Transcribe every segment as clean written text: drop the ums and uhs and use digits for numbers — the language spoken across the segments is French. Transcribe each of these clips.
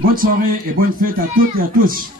Bonne soirée et bonne fête à toutes et à tous.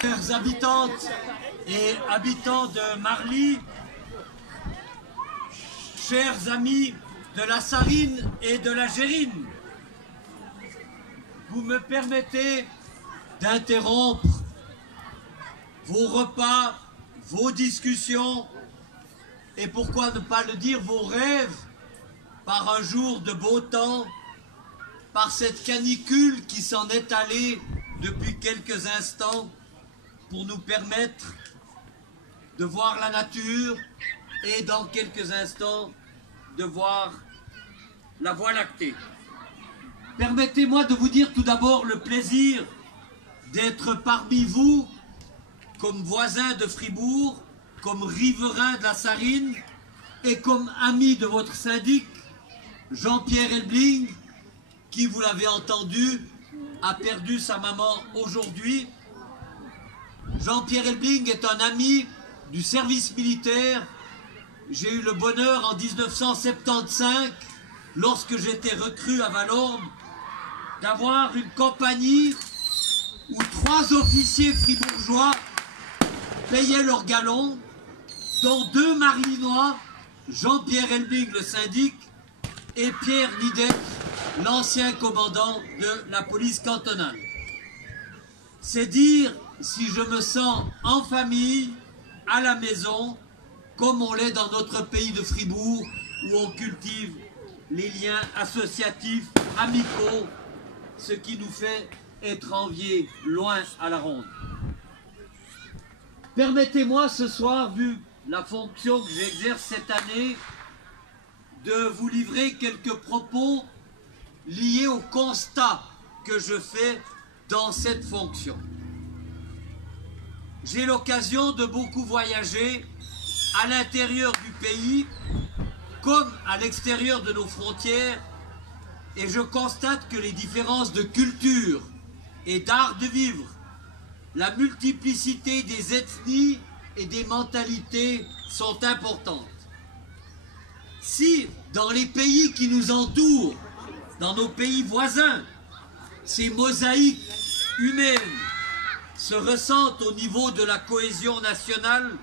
Chères habitantes et habitants de Marly, chers amis de la Sarine et de la Gérine, vous me permettez d'interrompre vos repas, vos discussions et pourquoi ne pas le dire, vos rêves par un jour de beau temps, par cette canicule qui s'en est allée depuis quelques instants pour nous permettre de voir la nature et dans quelques instants de voir la Voie lactée. Permettez-moi de vous dire tout d'abord le plaisir d'être parmi vous comme voisin de Fribourg, comme riverain de la Sarine et comme ami de votre syndic, Jean-Pierre Elbling, qui, vous l'avez entendu, a perdu sa maman aujourd'hui. Jean-Pierre Elbling est un ami du service militaire. J'ai eu le bonheur en 1975, lorsque j'étais recrue à Valorbe, d'avoir une compagnie où 3 officiers fribourgeois payaient leur galon, dont 2 Marlinois, Jean-Pierre Elbling, le syndic, et Pierre Nidet, l'ancien commandant de la police cantonale. C'est dire si je me sens en famille, à la maison, comme on l'est dans notre pays de Fribourg, où on cultive les liens associatifs, amicaux, ce qui nous fait être enviés loin à la ronde. Permettez-moi ce soir, vu la fonction que j'exerce cette année, de vous livrer quelques propos liés au constat que je fais dans cette fonction. J'ai l'occasion de beaucoup voyager à l'intérieur du pays comme à l'extérieur de nos frontières et je constate que les différences de culture et d'art de vivre, la multiplicité des ethnies et des mentalités sont importantes. Si dans les pays qui nous entourent, dans nos pays voisins, ces mosaïques humaines se ressentent au niveau de la cohésion nationale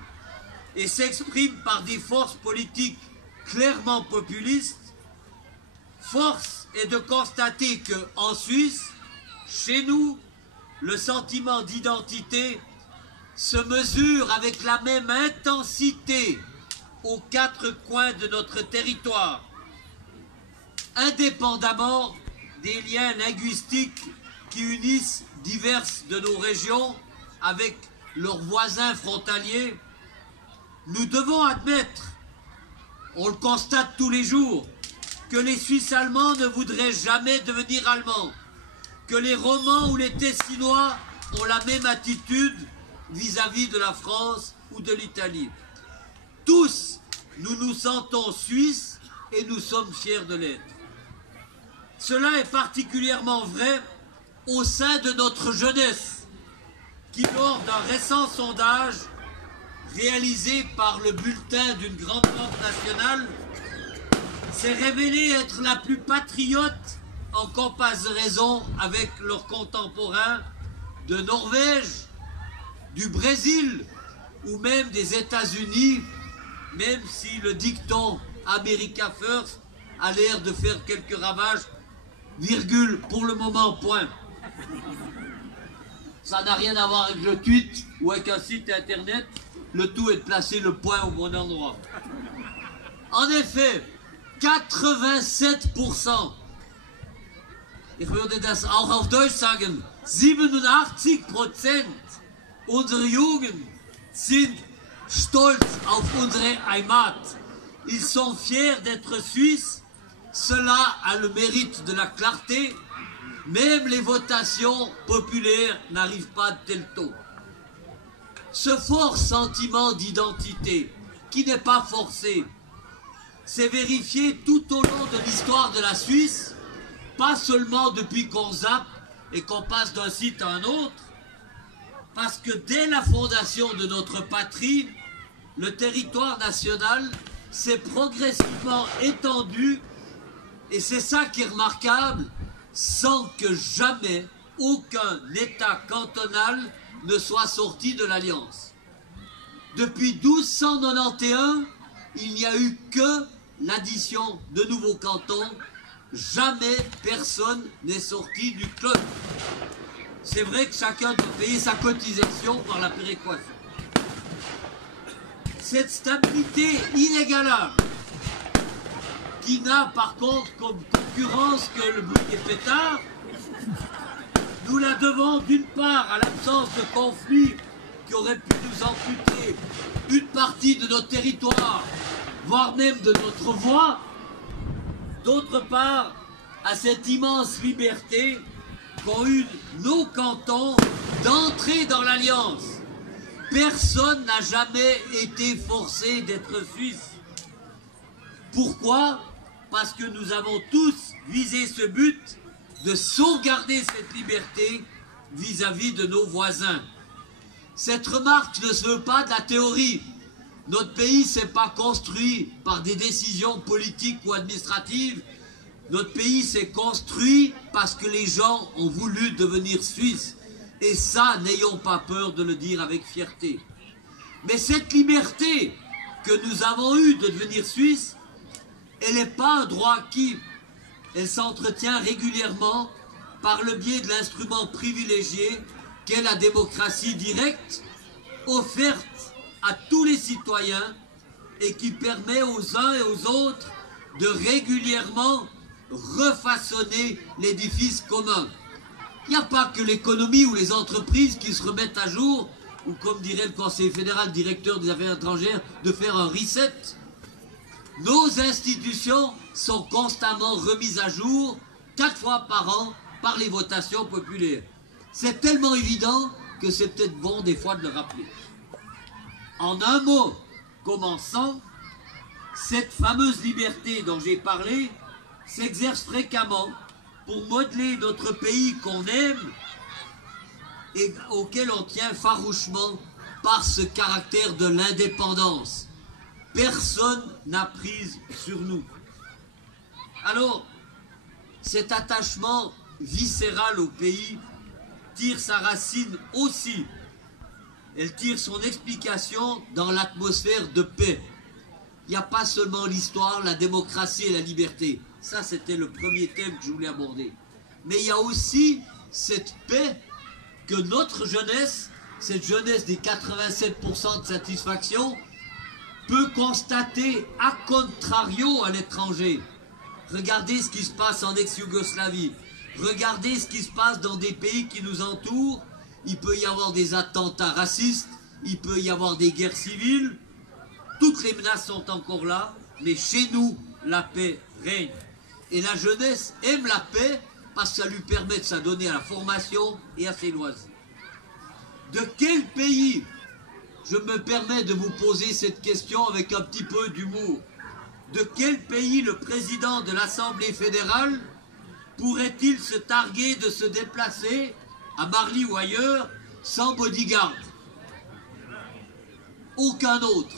et s'expriment par des forces politiques clairement populistes, force est de constater qu'en Suisse, chez nous, le sentiment d'identité se mesure avec la même intensité aux 4 coins de notre territoire, indépendamment des liens linguistiques qui unissent diverses de nos régions avec leurs voisins frontaliers. Nous devons admettre On le constate tous les jours, que les Suisses allemands ne voudraient jamais devenir allemands, que les Romans ou les Tessinois ont la même attitude vis-à-vis de la France ou de l'Italie. Tous, nous nous sentons Suisses et nous sommes fiers de l'être. Cela est particulièrement vrai au sein de notre jeunesse, qui lors d'un récent sondage réalisé par le bulletin d'une grande banque nationale s'est révélée être la plus patriote en comparaison avec leurs contemporains de Norvège, du Brésil ou même des États-Unis, même si le dicton America First a l'air de faire quelques ravages, virgule, pour le moment, point. Ça n'a rien à voir avec le tweet ou avec un site internet, le tout est de placer le point au bon endroit. En effet, 87%, ich würde das auch auf Deutsch sagen, 87% unserer Jugend sind stolz auf unsere Heimat. Ils sont fiers d'être suisses. Cela a le mérite de la clarté. Même les votations populaires n'arrivent pas à tel taux. Ce fort sentiment d'identité, qui n'est pas forcé, s'est vérifié tout au long de l'histoire de la Suisse, pas seulement depuis qu'on zappe et qu'on passe d'un site à un autre, parce que dès la fondation de notre patrie, le territoire national s'est progressivement étendu, et c'est ça qui est remarquable, sans que jamais aucun État cantonal ne soit sorti de l'Alliance. Depuis 1291, il n'y a eu que l'addition de nouveaux cantons. Jamais personne n'est sorti du club. C'est vrai que chacun doit payer sa cotisation par la péréquation. Cette stabilité inégalable, qui n'a par contre comme concurrence que le bruit des pétards, nous la devons d'une part à l'absence de conflits qui auraient pu nous amputer une partie de notre territoire, voire même de notre voix, d'autre part à cette immense liberté qu'ont eu nos cantons d'entrer dans l'Alliance. Personne n'a jamais été forcé d'être suisse. Pourquoi? Parce que nous avons tous visé ce but de sauvegarder cette liberté vis-à-vis de nos voisins. Cette remarque ne se veut pas de la théorie. Notre pays ne s'est pas construit par des décisions politiques ou administratives. Notre pays s'est construit parce que les gens ont voulu devenir suisses. Et ça, n'ayons pas peur de le dire avec fierté. Mais cette liberté que nous avons eue de devenir suisses, elle n'est pas un droit acquis. Elle s'entretient régulièrement par le biais de l'instrument privilégié qu'est la démocratie directe, offerte à tous les citoyens et qui permet aux uns et aux autres de régulièrement refaçonner l'édifice commun. Il n'y a pas que l'économie ou les entreprises qui se remettent à jour, ou comme dirait le Conseil fédéral, directeur des affaires étrangères, de faire un reset. Nos institutions sont constamment remises à jour, 4 fois par an, par les votations populaires. C'est tellement évident que c'est peut-être bon des fois de le rappeler. En un mot, commençant, cette fameuse liberté dont j'ai parlé s'exerce fréquemment pour modeler notre pays qu'on aime et auquel on tient farouchement par ce caractère de l'indépendance. Personne n'a prise sur nous. Alors, cet attachement viscéral au pays tire sa racine aussi. Elle tire son explication dans l'atmosphère de paix. Il n'y a pas seulement l'histoire, la démocratie et la liberté. Ça, c'était le premier thème que je voulais aborder. Mais il y a aussi cette paix que notre jeunesse, cette jeunesse des 87% de satisfaction, peut constater a contrario à l'étranger. Regardez ce qui se passe en ex-Yougoslavie. Regardez ce qui se passe dans des pays qui nous entourent. Il peut y avoir des attentats racistes, il peut y avoir des guerres civiles. Toutes les menaces sont encore là, mais chez nous, la paix règne. Et la jeunesse aime la paix parce que ça lui permet de s'adonner à la formation et à ses loisirs. De quel pays, je me permets de vous poser cette question avec un petit peu d'humour, de quel pays le président de l'Assemblée fédérale pourrait-il se targuer de se déplacer à Marly ou ailleurs sans bodyguard? Aucun autre.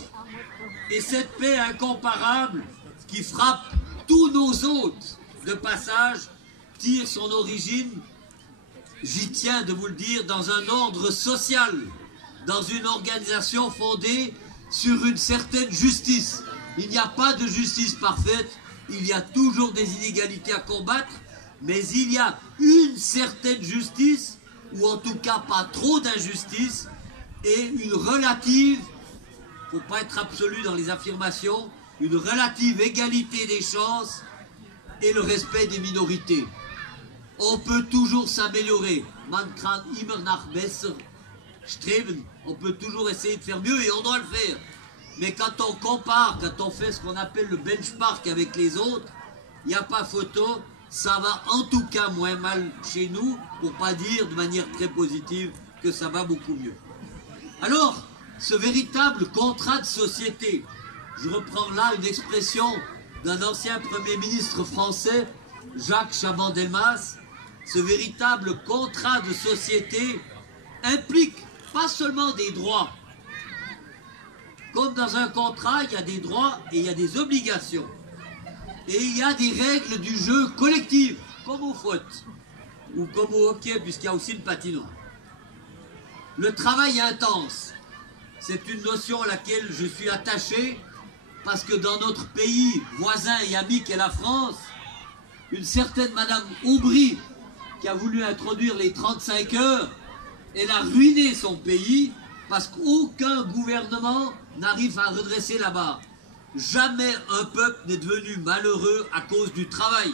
Et cette paix incomparable qui frappe tous nos hôtes de passage tire son origine, j'y tiens de vous le dire, dans un ordre social, dans une organisation fondée sur une certaine justice. Il n'y a pas de justice parfaite, il y a toujours des inégalités à combattre, mais il y a une certaine justice, ou en tout cas pas trop d'injustice, et une relative, il ne faut pas être absolu dans les affirmations, une relative égalité des chances et le respect des minorités. On peut toujours s'améliorer. Man kann immer nach besser streben. On peut toujours essayer de faire mieux et on doit le faire. Mais quand on compare, quand on fait ce qu'on appelle le benchmark avec les autres, il n'y a pas photo, ça va en tout cas moins mal chez nous, pour pas dire de manière très positive que ça va beaucoup mieux. Alors, ce véritable contrat de société, je reprends là une expression d'un ancien Premier ministre français, Jacques Chaban-Delmas, ce véritable contrat de société implique pas seulement des droits. Comme dans un contrat, il y a des droits et il y a des obligations. Et il y a des règles du jeu collectives, comme au foot, ou comme au hockey, puisqu'il y a aussi une patinoire. Le travail intense, c'est une notion à laquelle je suis attaché, parce que dans notre pays voisin et ami qu'est la France, une certaine Madame Aubry, qui a voulu introduire les 35 heures, elle a ruiné son pays, parce qu'aucun gouvernement n'arrive à redresser la barre. Jamais un peuple n'est devenu malheureux à cause du travail.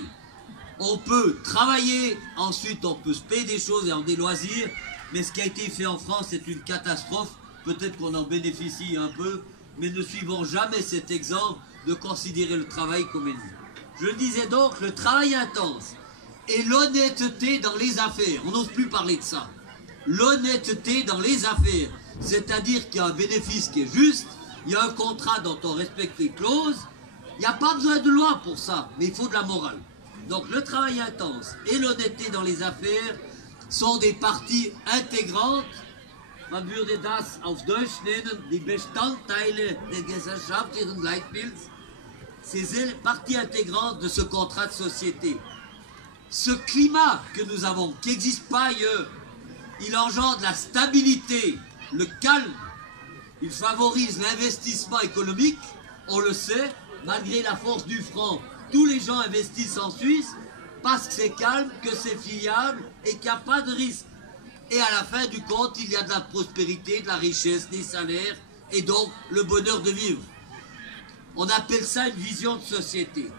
On peut travailler, ensuite on peut se payer des choses et en des loisirs, mais ce qui a été fait en France c'est une catastrophe. Peut-être qu'on en bénéficie un peu, mais ne suivons jamais cet exemple de considérer le travail comme ennemi. Je disais donc, le travail intense et l'honnêteté dans les affaires, on n'ose plus parler de ça. L'honnêteté dans les affaires, c'est-à-dire qu'il y a un bénéfice qui est juste, il y a un contrat dont on respecte les clauses, il n'y a pas besoin de loi pour ça, mais il faut de la morale. Donc le travail intense et l'honnêteté dans les affaires sont des parties intégrantes. Man würde das auf Deutsch nennen, die Bestandteile des gesellschaftlichen Leitbilds, ces parties intégrantes de ce contrat de société. Ce climat que nous avons, qui n'existe pas ailleurs, il engendre la stabilité, le calme, il favorise l'investissement économique, on le sait, malgré la force du franc. Tous les gens investissent en Suisse parce que c'est calme, que c'est fiable et qu'il n'y a pas de risque. Et à la fin du compte, il y a de la prospérité, de la richesse, des salaires et donc le bonheur de vivre. On appelle ça une vision de société.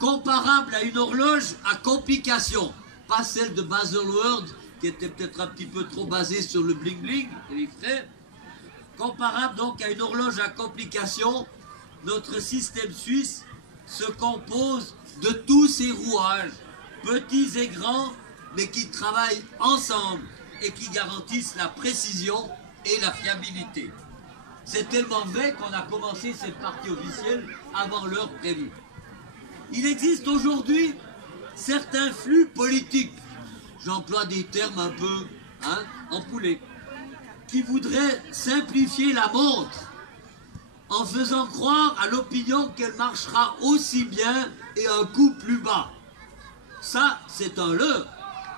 Comparable à une horloge à complication, pas celle de Baselworld qui était peut-être un petit peu trop basée sur le bling-bling, les frères. Comparable donc à une horloge à complication, notre système suisse se compose de tous ces rouages, petits et grands, mais qui travaillent ensemble et qui garantissent la précision et la fiabilité. C'est tellement vrai qu'on a commencé cette partie officielle avant l'heure prévue. Il existe aujourd'hui certains flux politiques, j'emploie des termes un peu empoulés, qui voudraient simplifier la montre en faisant croire à l'opinion qu'elle marchera aussi bien et à un coût plus bas. Ça, c'est un leurre,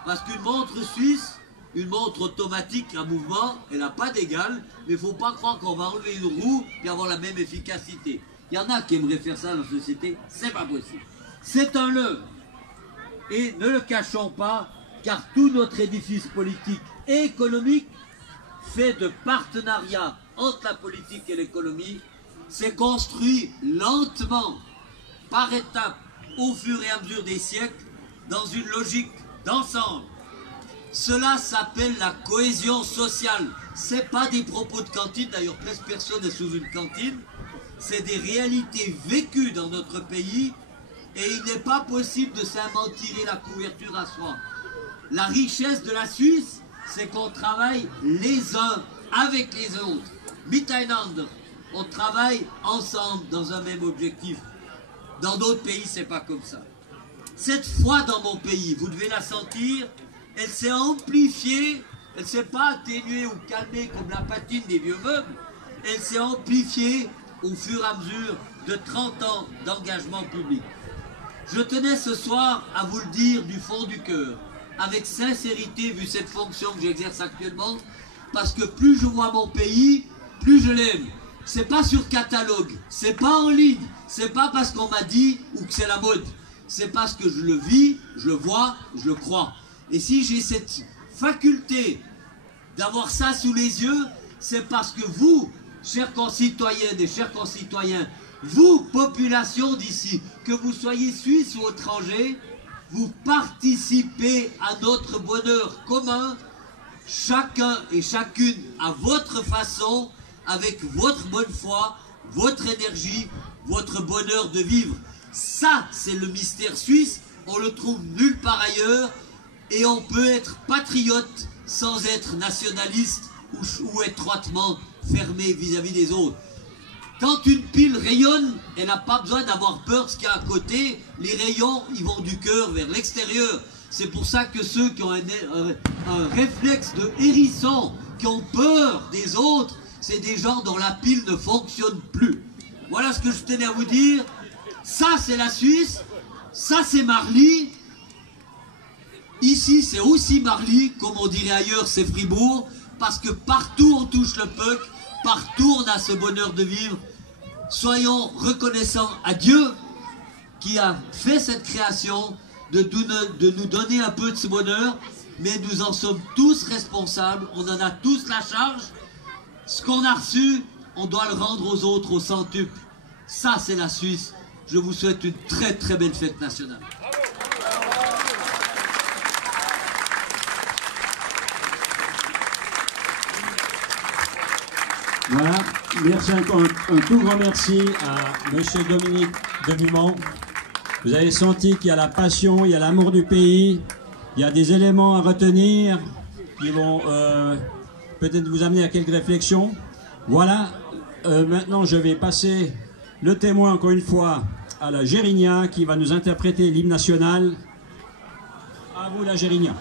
parce qu'une montre suisse, une montre automatique à mouvement, elle n'a pas d'égal, mais il ne faut pas croire qu'on va enlever une roue et avoir la même efficacité. Il y en a qui aimeraient faire ça dans la société, c'est pas possible. C'est un leurre. Et ne le cachons pas, car tout notre édifice politique et économique, fait de partenariat entre la politique et l'économie, s'est construit lentement, par étapes, au fur et à mesure des siècles, dans une logique d'ensemble. Cela s'appelle la cohésion sociale. Ce n'est pas des propos de cantine, d'ailleurs presque personne n'est sous une cantine. c'est des réalités vécues dans notre pays et il n'est pas possible de s'inventer la couverture à soi. La richesse de la Suisse, c'est qu'on travaille les uns avec les autres. Miteinander. On travaille ensemble dans un même objectif. Dans d'autres pays, c'est pas comme ça. Cette foi dans mon pays, vous devez la sentir, elle s'est amplifiée, elle ne s'est pas atténuée ou calmée comme la patine des vieux meubles, elle s'est amplifiée au fur et à mesure de 30 ans d'engagement public. Je tenais ce soir à vous le dire du fond du cœur, avec sincérité vu cette fonction que j'exerce actuellement, parce que plus je vois mon pays, plus je l'aime. C'est pas sur catalogue, c'est pas en ligne, c'est pas parce qu'on m'a dit ou que c'est la mode. C'est parce que je le vis, je le vois, je le crois. Et si j'ai cette faculté d'avoir ça sous les yeux, c'est parce que vous, chers concitoyennes et chers concitoyens, vous, population d'ici, que vous soyez suisse ou étranger, vous participez à notre bonheur commun, chacun et chacune à votre façon, avec votre bonne foi, votre énergie, votre bonheur de vivre. Ça, c'est le mystère suisse, on le trouve nulle part ailleurs, et on peut être patriote sans être nationaliste ou étroitement fermé vis-à-vis des autres. Quand une pile rayonne, elle n'a pas besoin d'avoir peur de ce qu'il y a à côté, les rayons, ils vont du cœur vers l'extérieur. C'est pour ça que ceux qui ont un réflexe de hérisson, qui ont peur des autres, c'est des gens dont la pile ne fonctionne plus. Voilà ce que je tenais à vous dire. Ça, c'est la Suisse. Ça, c'est Marly. Ici, c'est aussi Marly. Comme on dirait ailleurs, c'est Fribourg. Parce que partout, on touche le puck. Partout, on a ce bonheur de vivre. Soyons reconnaissants à Dieu qui a fait cette création, de nous donner un peu de ce bonheur. Mais nous en sommes tous responsables. On en a tous la charge. Ce qu'on a reçu, on doit le rendre aux autres au centuple. Ça, c'est la Suisse. Je vous souhaite une très très belle fête nationale. Voilà, merci encore, un tout grand merci à Monsieur Dominique Demumont. Vous avez senti qu'il y a la passion, il y a l'amour du pays, il y a des éléments à retenir qui vont peut-être vous amener à quelques réflexions. Voilà, maintenant je vais passer le témoin encore une fois à la Gérigna qui va nous interpréter l'hymne national. À vous la Gérigna.